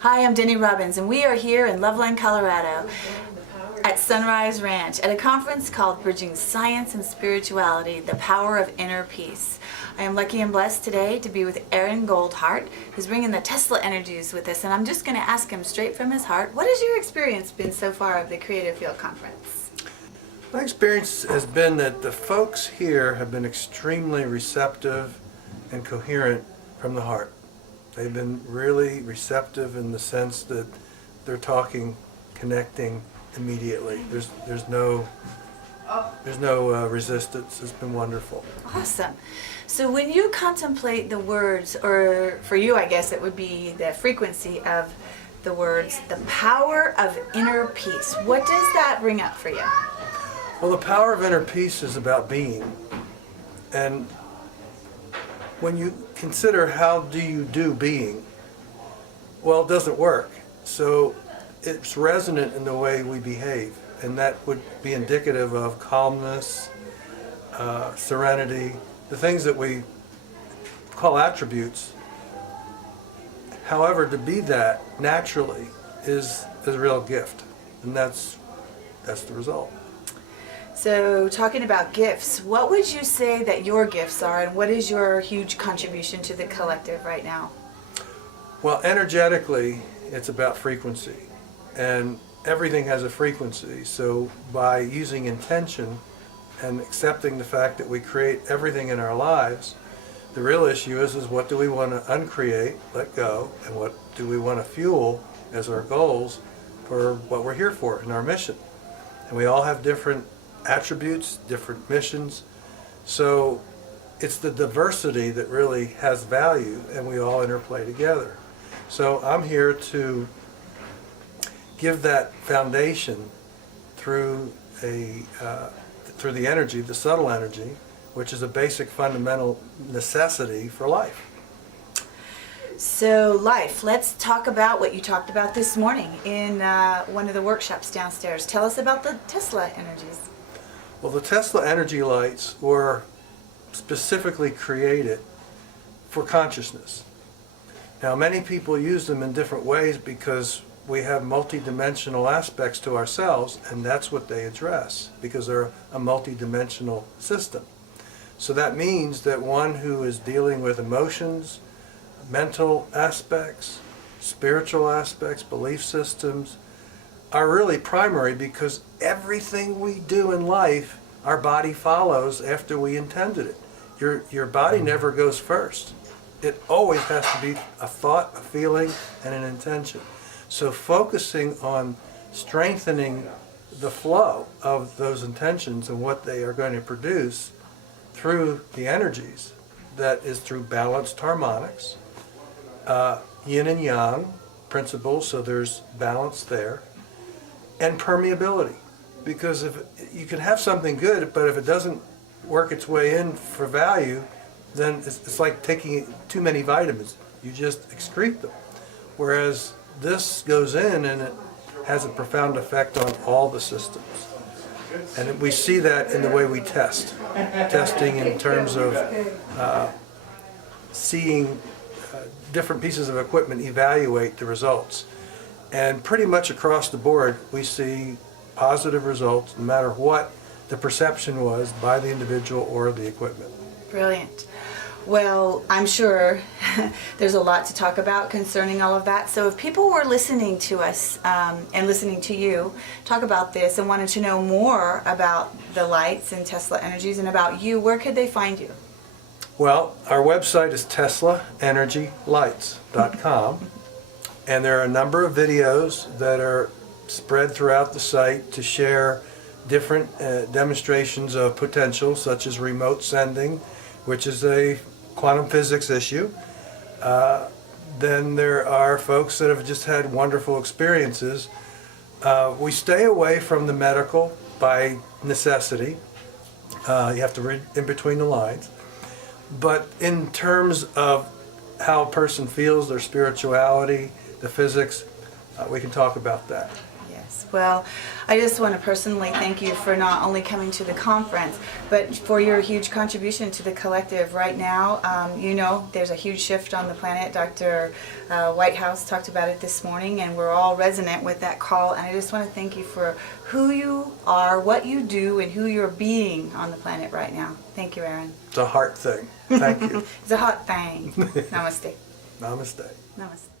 Hi, I'm Denny Robbins, and we are here in Loveland, Colorado at Sunrise Ranch at a conference called Bridging Science and Spirituality, the Power of Inner Peace. I am lucky and blessed today to be with Aaron Goldhart, who's bringing the Tesla energies with us, and I'm just going to ask him straight from his heart, what has your experience been so far of the Creative Field Conference? My experience has been that the folks here have been extremely receptive and coherent from the heart. They've been really receptive in the sense that they're talking, connecting immediately. There's no resistance. It's been wonderful. Awesome. So when you contemplate the words, or for you I guess it would be the frequency of the words, the power of inner peace, what does that bring up for you? Well, the power of inner peace is about being. And when you consider how do you do being, well, it doesn't work. So it's resonant in the way we behave, and that would be indicative of calmness, serenity, the things that we call attributes. However, to be that naturally is a real gift, and that's the result. So talking about gifts, what would you say that your gifts are, and what is your huge contribution to the collective right now? Well, energetically, it's about frequency, and everything has a frequency. So by using intention and accepting the fact that we create everything in our lives, the real issue is what do we want to uncreate, let go, and what do we want to fuel as our goals for what we're here for in our mission. And we all have different attributes, different missions. So it's the diversity that really has value, and we all interplay together. So I'm here to give that foundation through the energy, the subtle energy, which is a basic fundamental necessity for life. So life, let's talk about what you talked about this morning in one of the workshops downstairs. Tell us about the Tesla energies. Well, the Tesla energy lights were specifically created for consciousness. Now, many people use them in different ways because we have multidimensional aspects to ourselves, and that's what they address, because they're a multidimensional system. So that means that one who is dealing with emotions, mental aspects, spiritual aspects, belief systems, are really primary, because everything we do in life, our body follows after we intended it. Your body never goes first. It always has to be a thought, a feeling, and an intention. So focusing on strengthening the flow of those intentions and what they are going to produce through the energies, that is through balanced harmonics, yin and yang principles, so there's balance there, and permeability. Because if you can have something good, but if it doesn't work its way in for value, then it's like taking too many vitamins. You just excrete them. Whereas this goes in and it has a profound effect on all the systems. And we see that in the way we test. Testing in terms of seeing different pieces of equipment evaluate the results. And pretty much across the board, we see positive results no matter what the perception was by the individual or the equipment. Brilliant. Well, I'm sure there's a lot to talk about concerning all of that. So if people were listening to us and listening to you talk about this and wanted to know more about the lights and Tesla energies and about you, where could they find you? Well, our website is teslaenergylights.com, and there are a number of videos that are spread throughout the site to share different demonstrations of potential, such as remote sending, which is a quantum physics issue. Then there are folks that have just had wonderful experiences. We stay away from the medical by necessity. You have to read in between the lines. But in terms of how a person feels, their spirituality, the physics, we can talk about that. Yes. Yes, well, I just want to personally thank you for not only coming to the conference, but for your huge contribution to the collective right now. You know, there's a huge shift on the planet. Dr. Whitehouse talked about it this morning, and we're all resonant with that call. And I just want to thank you for who you are, what you do, and who you're being on the planet right now. Thank you, Aaron. It's a heart thing. Thank you. It's a hot thing. Namaste. Namaste. Namaste.